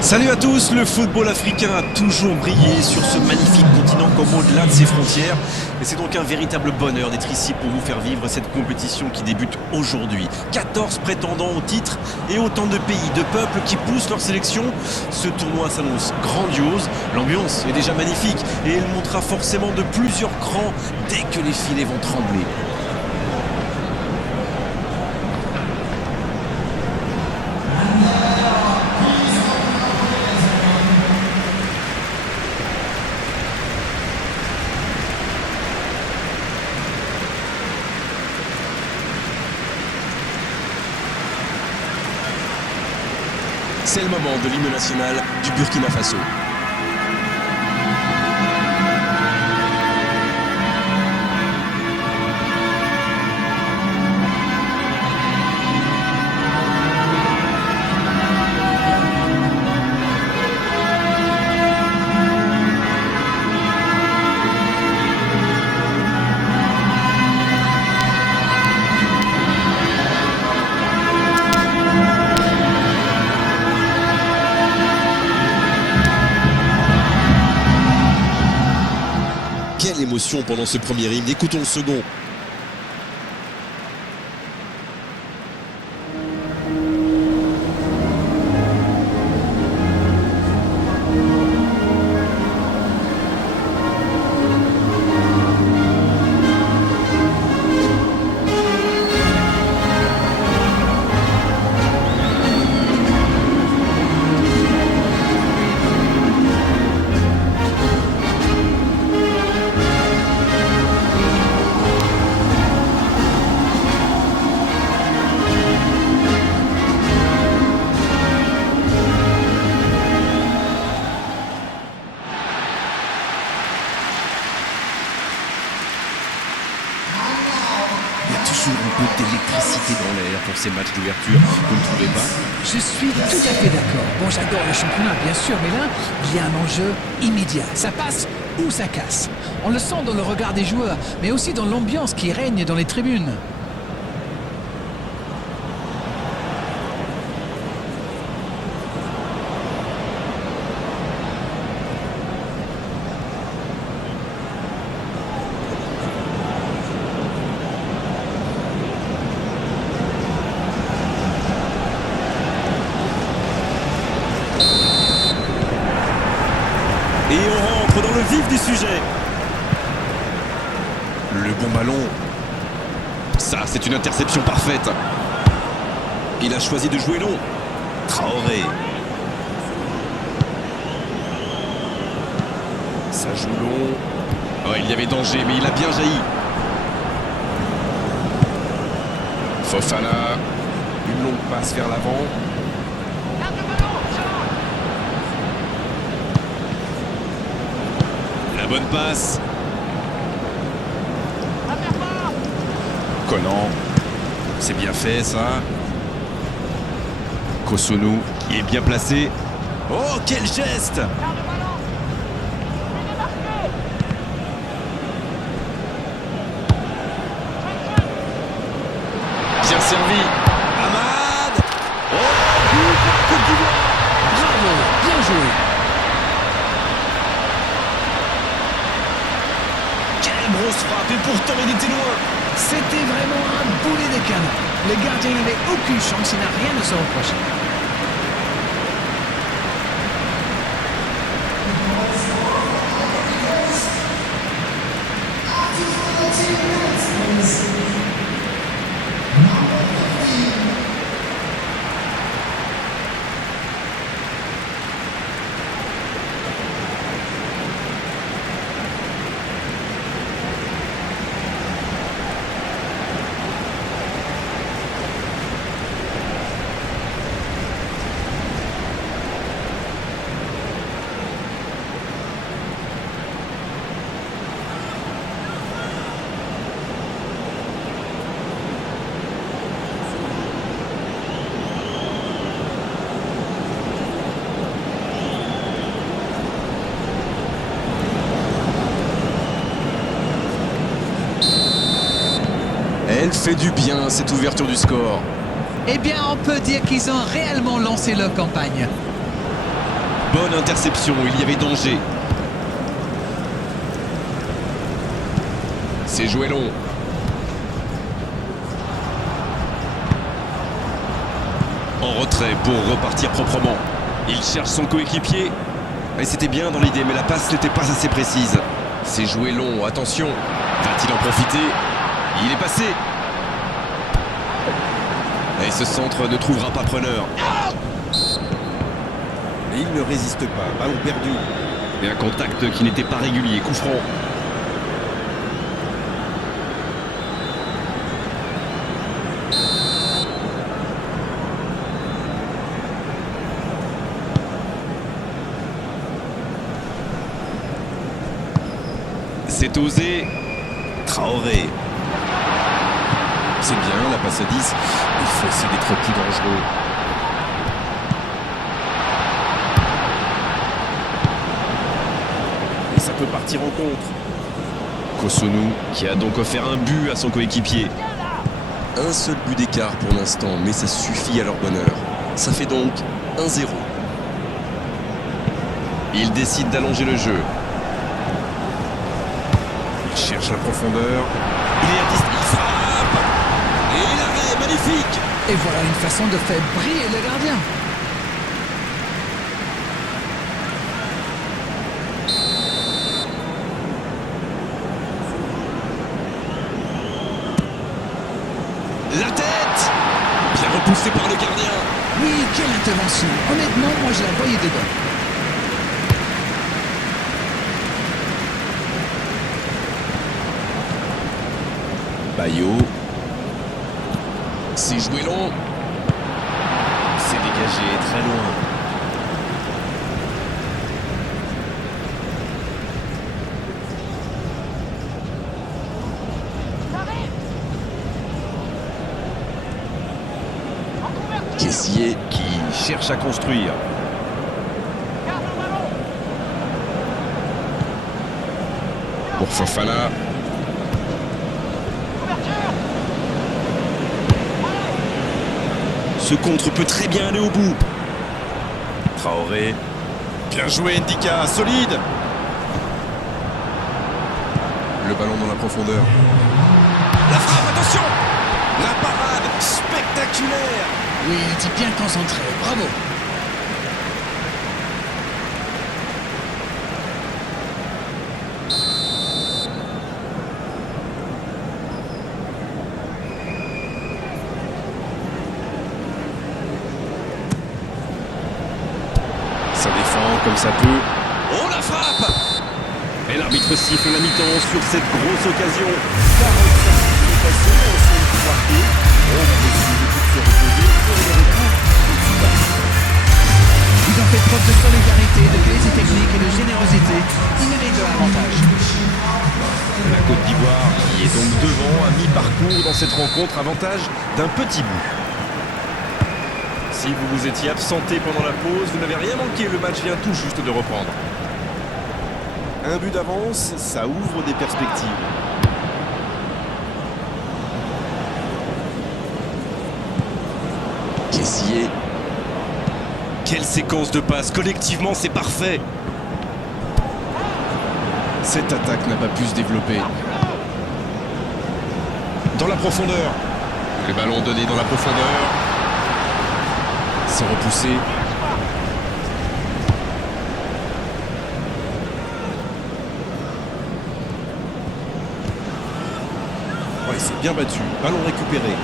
Salut à tous, le football africain a toujours brillé sur ce magnifique continent comme au-delà de ses frontières. Et c'est donc un véritable bonheur d'être ici pour vous faire vivre cette compétition qui débute aujourd'hui. 14 prétendants au titre et autant de pays, de peuples qui poussent leur sélection. Ce tournoi s'annonce grandiose, l'ambiance est déjà magnifique et elle montera forcément de plusieurs crans dès que les filets vont trembler. C'est le moment de l'hymne national du Burkina Faso. Quelle émotion pendant ce premier hymne, écoutons le second. Toujours un peu d'électricité dans l'air pour ces matchs d'ouverture, vous ne trouvez pas? Je suis tout à fait d'accord. Bon, j'adore le championnat, bien sûr, mais là, il y a un enjeu immédiat. Ça passe ou ça casse. On le sent dans le regard des joueurs, mais aussi dans l'ambiance qui règne dans les tribunes. Et on rentre dans le vif du sujet. Le bon ballon. Ça, c'est une interception parfaite. Il a choisi de jouer long. Traoré. Ça joue long. Oh, il y avait danger, mais il a bien jailli. Fofana. Une longue passe vers l'avant. La bonne passe. Conan. C'est bien fait ça. Kosunu qui est bien placé. Oh, quel geste! Bien servi. Amad. Oh, but pour la Côte d'Ivoire. Bravo, bien joué. Quelle grosse frappe, et pourtant il était loin. C'était vraiment un boulet de canon. Le gardien n'avait aucune chance, il n'a rien à se reprocher. Elle fait du bien, cette ouverture du score. Eh bien, on peut dire qu'ils ont réellement lancé leur campagne. Bonne interception, il y avait danger. C'est joué long. En retrait pour repartir proprement. Il cherche son coéquipier. Et c'était bien dans l'idée, mais la passe n'était pas assez précise. C'est joué long, attention. Va-t-il en profiter? Il est passé. Et ce centre ne trouvera pas preneur. Et il ne résiste pas, ballon perdu. Et un contact qui n'était pas régulier, coup franc. C'est osé. Traoré. C'est bien, la passe à 10. Il faut essayer d'être plus dangereux. Et ça peut partir en contre. Kosunu qui a donc offert un but à son coéquipier. Un seul but d'écart pour l'instant, mais ça suffit à leur bonheur. Ça fait donc 1-0. Il décide d'allonger le jeu. Il cherche la profondeur. Il est à distance. Il frappe. Et l'arrêt, magnifique. Et voilà une façon de faire briller le gardien. La tête. Bien repoussé par le gardien. Oui, quelle intervention. Honnêtement, moi je la voyais dedans. Bayo. C'est joué long. C'est dégagé très loin. Kessié qui cherche à construire. Pour Fofana. Ce contre peut très bien aller au bout. Traoré. Bien joué Ndika, solide. Le ballon dans la profondeur. La frappe, attention. La parade spectaculaire. Oui, il était bien concentré. Bravo. Ça défend comme ça peut. Oh la frappe. Et l'arbitre siffle la mi-temps sur cette grosse occasion. Ils ont fait preuve de solidarité, de qualité technique et de générosité. Ils méritent l'avantage. La Côte d'Ivoire qui est donc devant à mi-parcours dans cette rencontre, avantage d'un petit but. Si vous vous étiez absenté pendant la pause, vous n'avez rien manqué, le match vient tout juste de reprendre. Un but d'avance, ça ouvre des perspectives. Kessié. Quelle séquence de passes, collectivement c'est parfait. Cette attaque n'a pas pu se développer. Dans la profondeur. Le ballon donné dans la profondeur. C'est repoussé. Ouais, c'est bien battu. Ballon récupéré.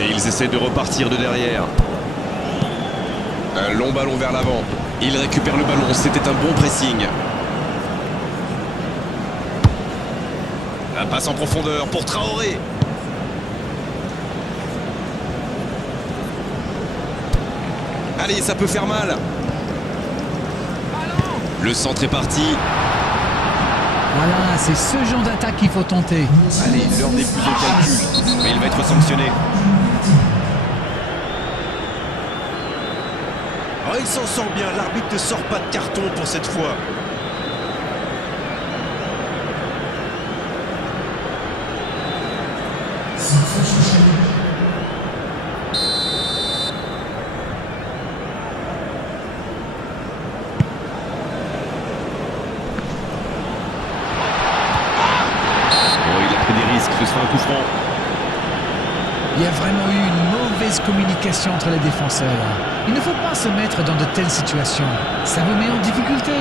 Et ils essaient de repartir de derrière. Un long ballon vers l'avant. Il récupère le ballon. C'était un bon pressing. La passe en profondeur pour Traoré. Allez, ça peut faire mal. Le centre est parti. Voilà, c'est ce genre d'attaque qu'il faut tenter. Allez, l'heure n'est plus au calcul. Mais il va être sanctionné. Oh, il s'en sort bien. L'arbitre ne sort pas de carton pour cette fois. Il y a vraiment eu une mauvaise communication entre les défenseurs. Il ne faut pas se mettre dans de telles situations. Ça vous met en difficulté.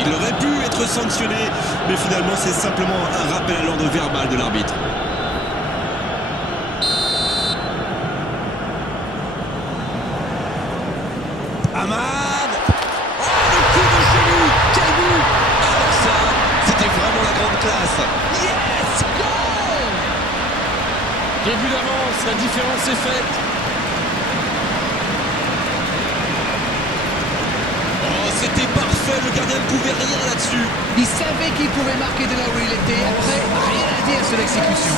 Il aurait pu être sanctionné, mais finalement c'est simplement un rappel à l'ordre verbal de l'arbitre. Amad! Oh, le coup de genou! Quel but! Alors ça, c'était vraiment la grande classe. Yes! Goal! 2 buts d'avance, la différence est faite. Oh, c'était parfait, le gardien ne pouvait rien là-dessus. Il savait qu'il pouvait marquer de là où il était. Après, rien à dire sur l'exécution.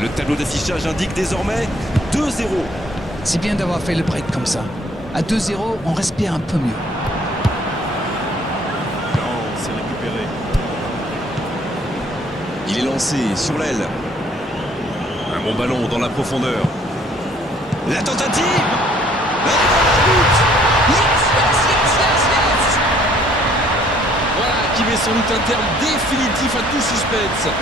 Le tableau d'affichage indique désormais 2-0. C'est bien d'avoir fait le break comme ça. À 2-0, on respire un peu mieux. Non, c'est récupéré. Il est lancé sur l'aile. Un bon ballon dans la profondeur. La tentative! Elle est dans le but! Yes, yes, yes, yes, yes! Voilà qui met sans doute un terme définitif à tout suspense.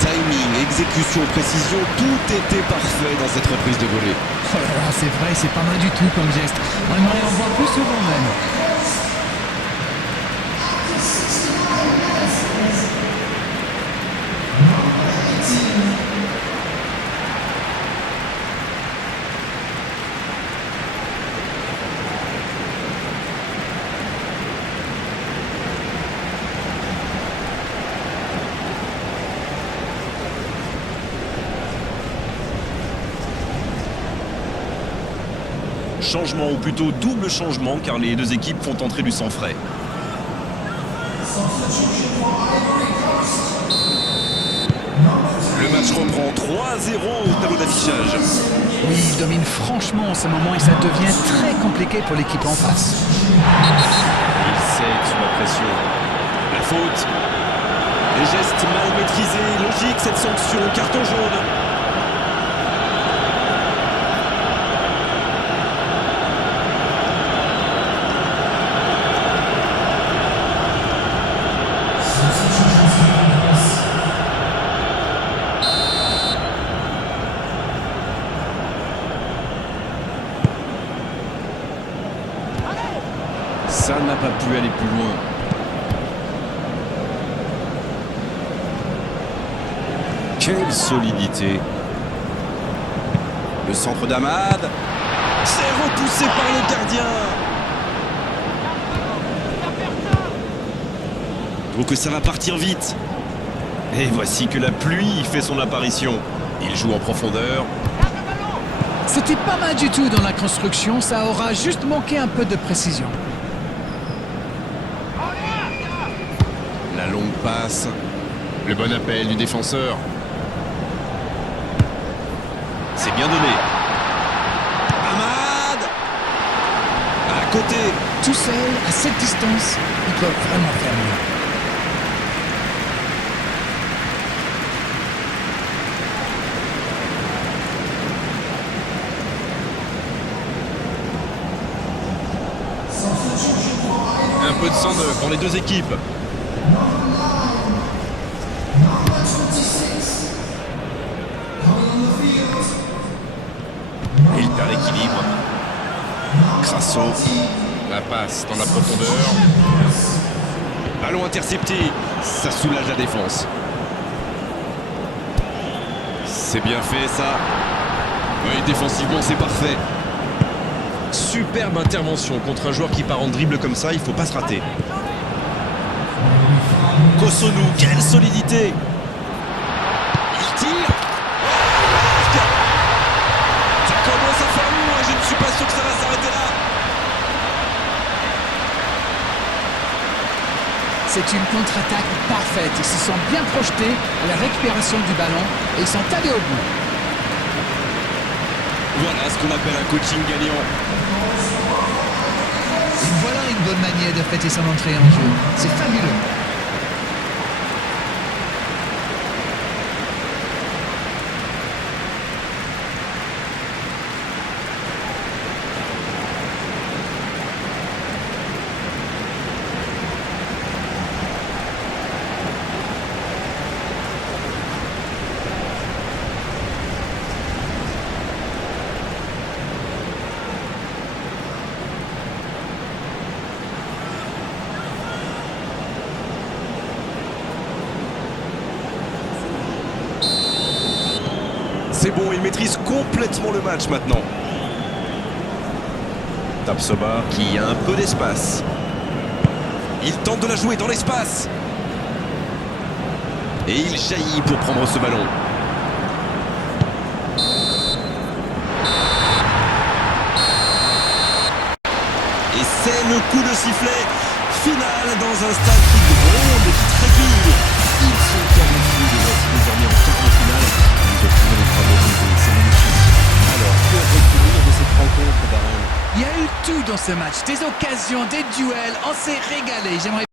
Timing, exécution, précision, tout était parfait dans cette reprise de volée. Oh là là, c'est vrai, c'est pas mal du tout comme geste. On aimerait en voir plus souvent même. Changement ou plutôt double changement car les deux équipes font entrer du sang frais. Le match reprend 3-0 au tableau d'affichage. Oui, il domine franchement en ce moment et ça devient très compliqué pour l'équipe en face. Il cède sous la pression. La faute. Les gestes mal maîtrisés. Logique cette sanction. Carton jaune. Ça n'a pas pu aller plus loin. Quelle solidité. Le centre d'Amad. C'est repoussé par le gardien. Donc que ça va partir vite. Et voici que la pluie fait son apparition. Il joue en profondeur. C'était pas mal du tout dans la construction, ça aura juste manqué un peu de précision. La longue passe. Le bon appel du défenseur. C'est bien donné. Amad. À côté. Tout seul, à cette distance, il peut vraiment faire mieux. Un peu de sang neuf pour les deux équipes. Il perd l'équilibre. Crasso. La passe dans la profondeur. Ballon intercepté. Ça soulage la défense. C'est bien fait ça. Oui, défensivement c'est parfait. Superbe intervention contre un joueur qui part en dribble comme ça, il faut pas se rater. Kosonou, quelle solidité! Il tire! Oh, ça commence à faire lourd et je ne suis pas sûr que ça va s'arrêter là. C'est une contre-attaque parfaite. Ils se sont bien projetés à la récupération du ballon et ils sont allés au bout. Voilà ce qu'on appelle un coaching gagnant. Et voilà une bonne manière de fêter son entrée en jeu. C'est fabuleux. C'est bon, il maîtrise complètement le match maintenant. Tapsoba qui a un peu d'espace. Il tente de la jouer dans l'espace. Et il jaillit pour prendre ce ballon. Et c'est le coup de sifflet final dans un stade qui gronde et qui trépille. Ils sont qualifiés de voici désormais en quart de finale. Ils obtiennent les travaux de c'est magnifique. Alors, que retenir de cette rencontre, Darren? Il y a eu tout dans ce match. Des occasions, des duels. On s'est régalé. J'aimerais